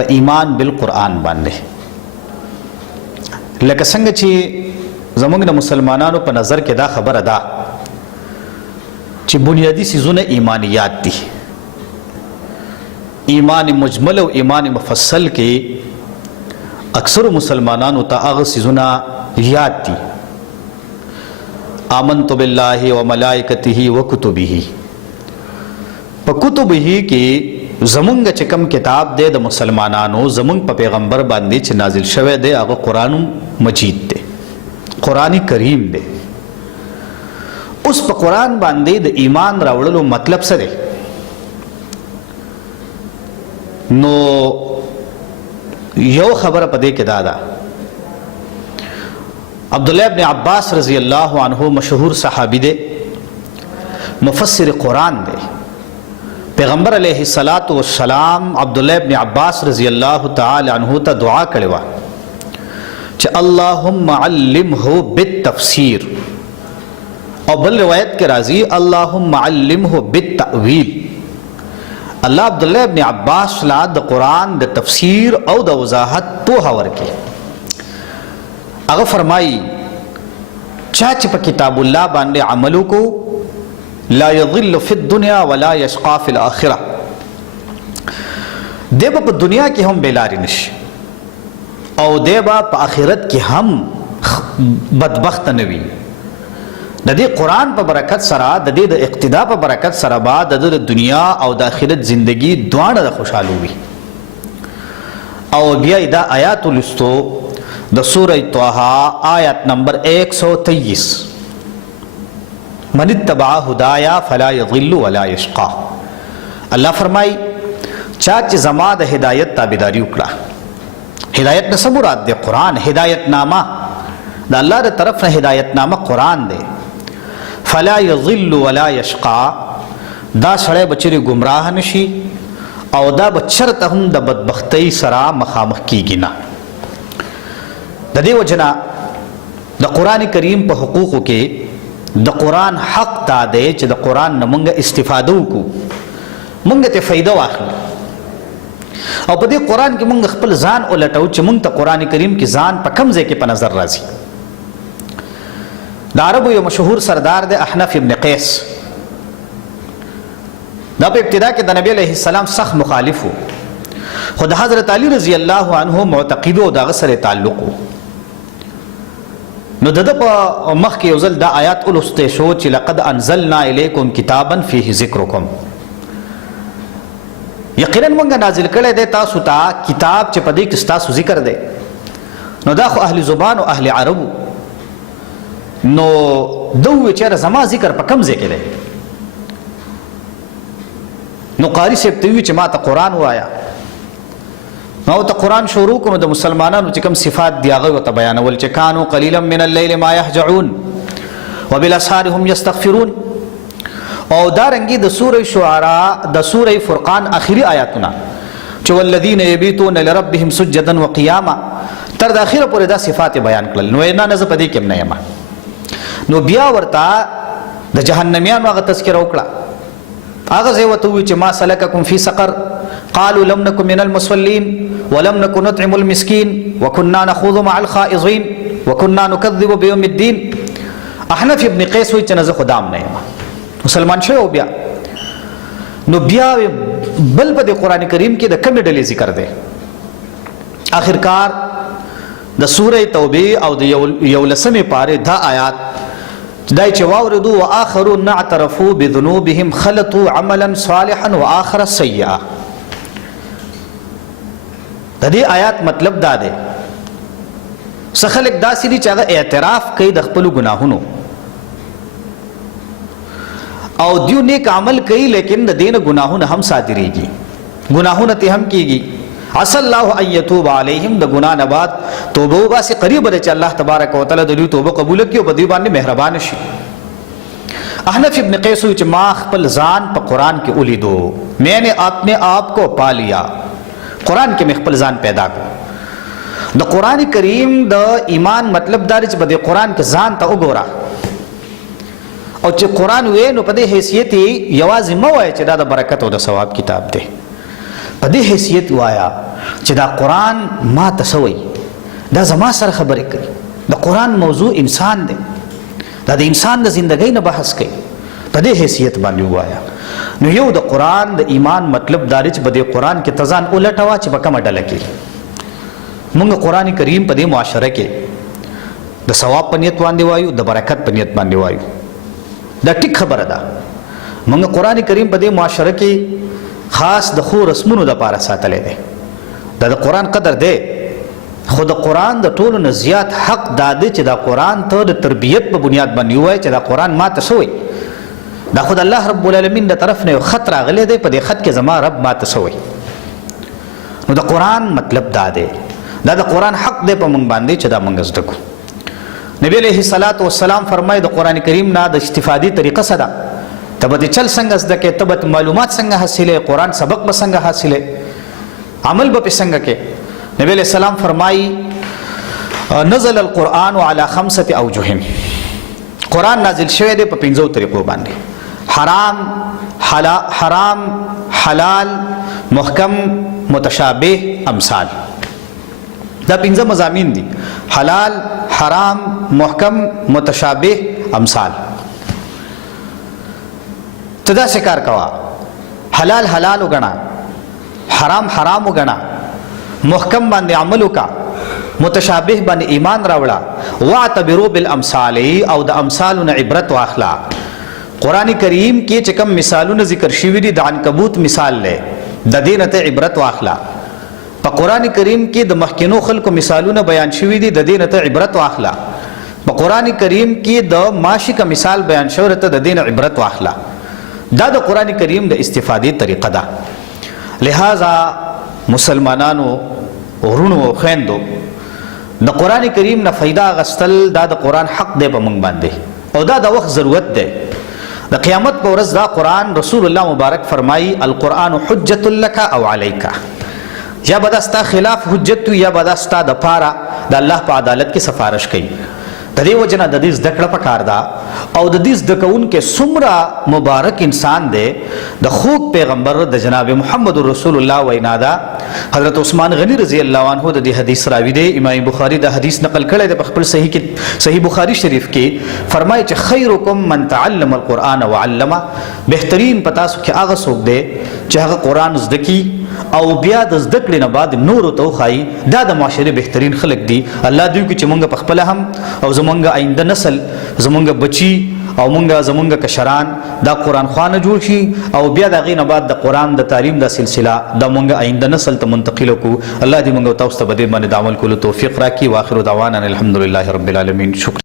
په ایمان بالقرآن باندې. لکه څنګه چې زموږ د مسلمانانو په نظر کې دا خبره ده چې بنیادی سیزونه ایمانیات دي. ایمان مجمل او ایمان مفصل کې اکثر مسلمانانو ته هغه سیزونه یاد دي. آمنت بالله و ملائکته و کتبه. په کتبه کې زمونږ چې کوم کتاب دی د مسلمانانو زمونږ په پیغمبر باندې چې نازل شوی دی هغه قرآن مجید دی، قرآن کریم دی. اوس په قرآن باندې د ایمان راوړلو مطلب څه دی؟ نو یو خبره په دې کې دا ده، عبداللہ ابن عباس رضی اللہ عنہ مشہور صحابی دے، مفسر قرآن دے. پیغمبر علیہ الصلاۃ والسلام عبداللہ ابن عباس رضی اللہ تعالی عنہ تا دعا کړې وه چې اللهم علمه بالتفسیر، او بل روایت کې راځي اللهم علمه بالتأویل. الله عبداللہ ابن عباس لا د قرآن د تفسیر او د وضاحت پوهه ورکړي. هغه فرمایي چا چې په کتاب الله باندې عمل وکړو لا یضل فی الدنیا ولا یشقا فی الاخره، دی به په دنیا کې هم بیلاری نشي او دی به په آخرت کې هم بدبخت نه وي. د دې قرآن په برکت سره د دې د اقتدا په برکت سره به د دنیا او د آخرت زندگی دواړه د خوشحالو وي. او بیا دا آیات لستو د سورہ طه آیت نمبر 123 من اتبع هدایا فلا یضل ولا یشقا. الله فرمای چا چې زما د هدایت تابعداري وکړه، هدایت نه څه مراد دی؟ قرآن هدایت نامه د الله د طرف نه هدایت نامه قرآن دی. فلا یضل ولا یشقا، دا سړی به چیرې ګمراه نشي او دا به چرته هم د بدبختۍ سره مخامخ کیږي نه. د دې وجنه د قرآن کریم په حقوقو کې د قرآن حق دا دی چې د قرآن نه مونږ استفاده وکړو، مونږ ته فایده واخلو او په دې قرآن کې مونږ خپل ځان ولټو چې مونږ ته قرآن کریم کې ځان په کوم ځای کې په نظر راځي. د عربو یو مشهور سردار دی احنف ابن قیس. دا په ابتدا کې د نبی علیه السلام سخت مخالف و، خو د حضرت علی رضی الله عنه معتقد و، دغه سره تعلق و. نو دغه په مخ کې یو ځل دا آیات ولسته شو چې لقد انزلنا الیکم کتابا فیه ذکرکم، یقینا موږ نازل کړی دی تاسو ته کتاب چې په دې کې ستاسو ذکر دی. نو دا خو اهل زبان او اهل عربو، نو دوی چې زما ذکر په کم ځای کې دی؟ نو قاری صاحب ته وی چې ما ته قرآن وایا، نو ته قرآن شروع کوم د مسلمانانو چې کوم صفات دی هغه ته بیانول چې کانوا قلیلا من الليل ما يهجعون وبالاسحار هم يستغفرون. او دارنګي د سوره شعراء د سوره فرقان اخري آیاتونه چې والذین یبیتون لربهم سجدا وقیاما تر د اخره پورې دا صفات بیان کړل. نو نه نه پدې کې نه یم. نو بیا ورته د جهنميانو هغه تذکر وکړه، هغه ځای وته وی چې ما سلککم فی سقر قالوا لم نكن من المصلين ولم نكن نطعم المسكين وكنا نخوض مع الخائضين وكنا نكذب بيوم الدين. احنف ابن قیس وی چې نه خدام نه یم، مسلمان شوی. بیا نو بیا بل په قرآن کریم کې د کومې ډلې ذکر دی؟ آخرکار د سوره توبه او د 11 پاره دا آیات دای چې واوردو واخرون اعترفوا بذنوبهم خلطوا عملا صالحا واخر سیئا. د دې آیات مطلب دا دی څه خلک داسې دي چې هغه اعتراف کوي د خپل ګناهونو او دیو نیک عمل کوي لیکن د دین گناهونه هم صادریږي، گناهونه ته هم کیږي. عسى الله ان يتوب عليهم، د ګناه نه بعد توبه وباسي، قریب دی چې الله تبارک وتعالى د دوی توبه قبول کړي او په دوی باندې مهربان شي. احنف ابن قیس چې ما خپل ځان په قرآن کې ولیدو، میں نے اپنے آپ کو پا لیا، قرآن کې مې خپل ځان پیدا کړ. د قرآن کریم د ایمان مطلب دا چې په دې قرآن کې ځان ته وګوره او چې قرآن وې نو په دې حیثیت یوازې مه وایه چې دا د برکت او د ثواب کتاب دی، په دې حیثیت وایا چې دا قرآن ما تسوي، دا زما سره خبرې کوي. د قرآن موضوع انسان دی، دا د انسان د زندګۍ نه بحث کوي. په دې حیثیت باندې وایا. نو یو د قرآن د ایمان مطلب دا دی چې په دې قرآن کې تزان الټوا چې په کومه ډله کې موږ قرآن کریم په دې معاشره کې د ثواب په نیت باندې وایو، د برکت په نیت باندې وایو. دا ټیک خبره ده. موږ قرآن کریم په دې معاشره کې خاص د خو رسمونو لپاره ساتلی دی. دا د قرآن قدر دی، خو د قرآن د ټولو نه زیات حق دا دی چې دا قرآن ته د تربیت په بنیاد باندې ووایي چې دا قرآن ما ته څه وایي. دا خو د الله رب العالمین د طرف نه یو خط راغلی دی، په دې خط کې زما رب ما ته څه وایي. نو د قرآن مطلب دا دی، دا د قرآن حق دی په موږ باندې چې دا موږ زده کړو. نبی علیه الصلاۃ والسلام فرمایي د قرآن کریم نه د استفادې طریقه څه ده؟ ته به چل څنګه زده کې، ته به معلومات څنګه حاصلې، قرآن سبق به څنګه حاصلې، عمل به په څنګه کې. نبی علیہ السلام فرمائی نزل القرآن على 5 اوجه. قرآن نازل شوی دی په 5 طریقو باندې: حرام، حلال، محکم، متشابه، امثال. دا 5 مضامین دي: حلال، حرام، محکم، متشابه، امثال. ته دا څه کار کوا، حلال حلال وګڼه، حرام حرام وګڼه، محکم باندې عمل وکا، متشابه باندې ایمان راوړه. واعتبروا بالامثال، او د امثالونو عبرت واخلا. قرآن کریم کې چې کوم مثالونه ذکر شوي دي، د عنکبوت مثال لې، د دې نه ته عبرت واخلا. په قرآن کریم کې د مخکینو خلکو مثالونه بیان شوي دي، د دې نه ته عبرت واخلا. په قرآن کریم کې د ماشي کا مثال بیان شوی، ته د دې نه عبرت واخلا. دا د قرآن کریم د استفادې طریقه ده. لہذا مسلمانانو ورونو او خویندو، د قرآن کریم نه فایده اخیستل دا د قرآن حق دی په موږ باندې، او دا د وخت ضرورت دی. د قیامت په ورځ دا قرآن رسول الله مبارک فرمایي القرآن حجت لک او علیک. یا به دا ستا خلاف حجت وي، یا به دا ستا د پاره د الله په عدالت کې سفارش کوي. د دې وجه نه د دې زده کړه پکار ده، او د دې زده کوونکی څومره مبارک انسان دی. د خوږ پیغمبر د جناب محمد رسول الله وینا ده. حضرت عثمان غنی رضی الله عنه د دې حدیث راوی دی، امام بخاری د حدیث نقل کړی دی په خپل صحیح بخاری شریف کې. فرمایي چې خیرکم من تعلم القرآن وعلمه، بهترین په تاسو کې هغه څوک دی چې هغه قرآن زده کی او بیا د زده کړې نه بعد نورو ته وښایي. دا د معاشرې بهترین خلک دي. الله دوی کې چې مونږ په خپله هم او زمونږ آینده نسل، زمونږ بچي او زمونږ کشران دا قرآن خوانه جوړ شي، او بیا د هغې نه بعد د قرآن د تعلیم دا سلسله د مونږ آینده نسل ته منتقله کړو. الله دې مونږ او تاسو ته په دې باندې د عمل کولو توفیق راکړي. واخر دعوانا الحمدلله رب العالمین. شکر.